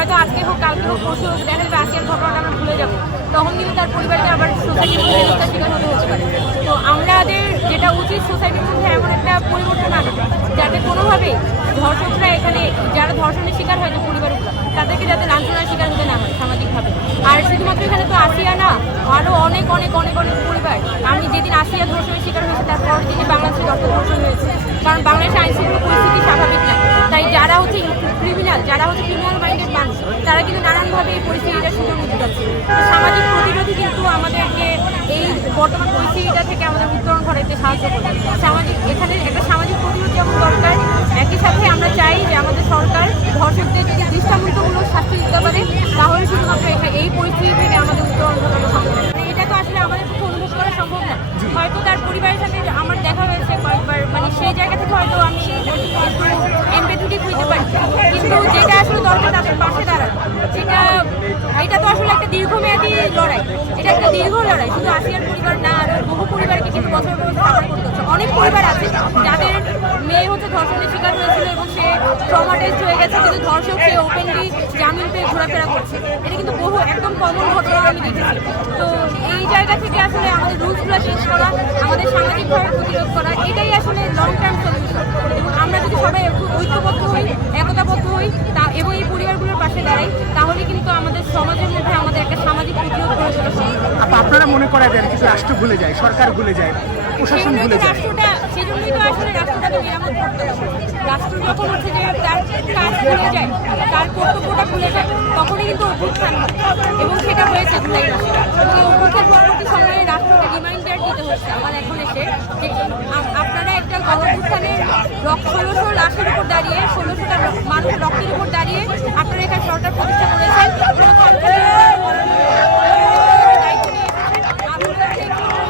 হয়তো আজকে হোক, কালকে হোক, পরশু হোক, দেখা যাবে আজকের ঘটনাটা আমরা ভুলে যাব। তখন কিন্তু তার পরিবারকে আবার সোসাইটির মধ্যে শিকার হতে পারে। তো আমাদের যেটা উচিত সোসাইটির মধ্যে এমন একটা পরিবর্তন আনা, যাতে কোনোভাবেই ধর্ষকরা এখানে, যারা ধর্ষণের শিকার হয় যে পরিবারগুলো, তাদেরকে যাতে লাঞ্ছনার শিকার হতে না হয় সামাজিকভাবে। আর শুধুমাত্র এখানে তো আসিয়া না আরও অনেক অনেক অনেক অনেক পরিবার। আমি যেদিন আসিয়া ধর্ষণের শিকার হয়েছে, তারপর দিনে বাংলাদেশে রক্ত ধর্ষণ হয়েছে। কারণ বাংলাদেশে আইন শৃঙ্খলা পরিস্থিতি স্বাভাবিক না। তাই যারা হচ্ছে ক্রিমিনাল যারা হচ্ছে ক্রিমিনাল মাইন্ডেড মানুষ, তারা কিন্তু নানানভাবে এই পরিস্থিতিটা সুযোগ নিতে যাচ্ছে। সামাজিক প্রতিরোধী কিন্তু আমাদেরকে এই বর্তমান পরিস্থিতিটা থেকে আমাদের উত্তরণ ঘটাইতে সাহায্য করবে সামাজিক, এখানে একটা সামাজিক প্রতিরোধ যেমন দরকার একই সাথে আমরা চাই যে আমাদের সরকার ধর্ষকদের যদি দৃষ্টান্তমূলক শাস্তি দিতে পারে তাহলে শুধুমাত্র এখা- এই পরিস্থিতি থেকে আমাদের উত্তরণ ঘটানো সম্ভব মানে এটা তো আসলে আমাদের পক্ষে অনুভব করা সম্ভব না হয়তো তার পরিবারের সাথে আমার দেখা হয়েছে কয়েকবার মানে সেই জায়গা থেকে হয়তো আমি একটু এমপেথেটিক হইতে পারি কিন্তু যেটা আসলে দরকার তাদের পাশে দাঁড়ানো যেটা এটা তো আসলে একটা দীর্ঘমেয়াদী লড়াই। এটা একটা দীর্ঘ লড়াই। শুধু আসিয়ার পরিবার না, আরও বহু পরিবারকে কিন্তু বছর বছর করতে হচ্ছে। অনেক পরিবার আছে যাদের মেয়ে হচ্ছে ধর্ষণের শিকার হয়েছিল এবং সে ট্রমাটাইজড হয়ে গেছে, কিন্তু ধর্ষক সে ওপেনলি জামিন পেয়ে ঘোরাফেরা করছে। এটা কিন্তু বহু, একদম কমন ঘটনা আমি দেখেছি। তো এই জায়গা থেকে আসলে আমাদের রুলসগুলো চেঞ্জ করা, আমাদের সামাজিকভাবে প্রতিরোধ করা, এটাই আসলে লং টার্ম সলিউশন এবং আমরা যদি সবাই ঐক্যবদ্ধ হই, একতাবদ্ধ হই মনে করা দেন কিছু রাষ্ট্র ভুলে যায়, সরকার ভুলে যায়, প্রশাসন ভুলে যায়। তার যায়, তার কর্তব্যটা যায়, তখনই কিন্তু এবং সেটা পরবর্তী সময়ে হচ্ছে এখন এসে আপনারা একটা গণঅভ্যুত্থানের রক্ত ষোলোশো লাশের উপর দাঁড়িয়ে ষোলোশোটা মানুষ রক্তের উপর দাঁড়িয়ে আপনারা এখানে সরকার প্রতিষ্ঠা করেছেন দায়িত্ব নিয়ে এসেছেন। আপনারা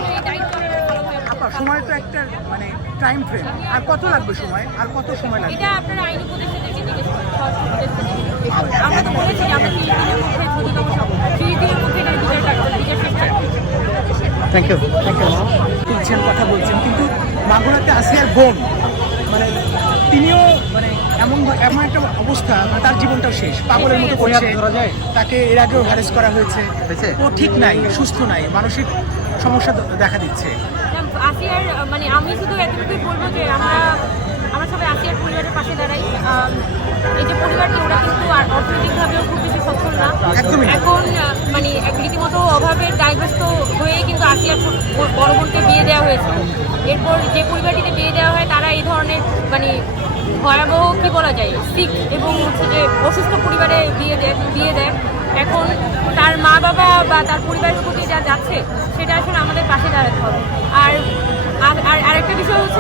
এই দায়িত্ব ভালোভাবে আপা সময় তো একটা মানে টাইম ফ্রেম আর কত লাগবে সময়? আর কত সময় লাগবে? এটা আপনারা আইন উপদেষ্টাদেরকে জিজ্ঞেস করুন আমরা তো বলেছি যে আমরা তিরিশ দিনের মধ্যে দ্রুততম তিরিশ দিনের মধ্যে এটা বিচার কাটবো বিচার শেষ থ্যাংক ইউ থ্যাংক ইউ তুলছেন কথা বলছেন কিন্তু মাগুরাতে আসিয়ার বোন। মানে তিনিও মানে এমন এমন একটা অবস্থা মানে তার জীবনটাও শেষ। পাগলের মতো করছে। যায়? তাকে এর আগেও হ্যারেস করা হয়েছে? ও ঠিক নাই সুস্থ নাই মানসিক সমস্যা দেখা দিচ্ছে। আসিয়ার মানে আমি শুধু এতটুকুই বলব যে আমরা আমরা সবাই আসিয়ার পরিবারের পাশে দাঁড়াই। এই যে পরিবারটি, ওরা কিন্তু অর্থনৈতিকভাবেও খুব বেশি সচ্ছল না একদমই না। এখন আহ, মানে এক রীতিমতো অভাবের দায়গ্রস্ত হয়েই কিন্তু আসিয়ার বড় বোনকে বিয়ে দেওয়া হয়েছিল এরপর যে পরিবারটিতে বিয়ে দেওয়া হয়, তারা এই ধরনের মানে ভয়াবহ কি বলা যায় শিখ এবং হচ্ছে যে অসুস্থ পরিবারে বিয়ে দেয় বিয়ে দেয়। এখন তার মা বাবা বা তার পরিবারের প্রতি যা যাচ্ছে, সেটা আসলে আমাদের পাশে দাঁড়াতে হবে। আর, আর- আর আরেকটা বিষয় হচ্ছে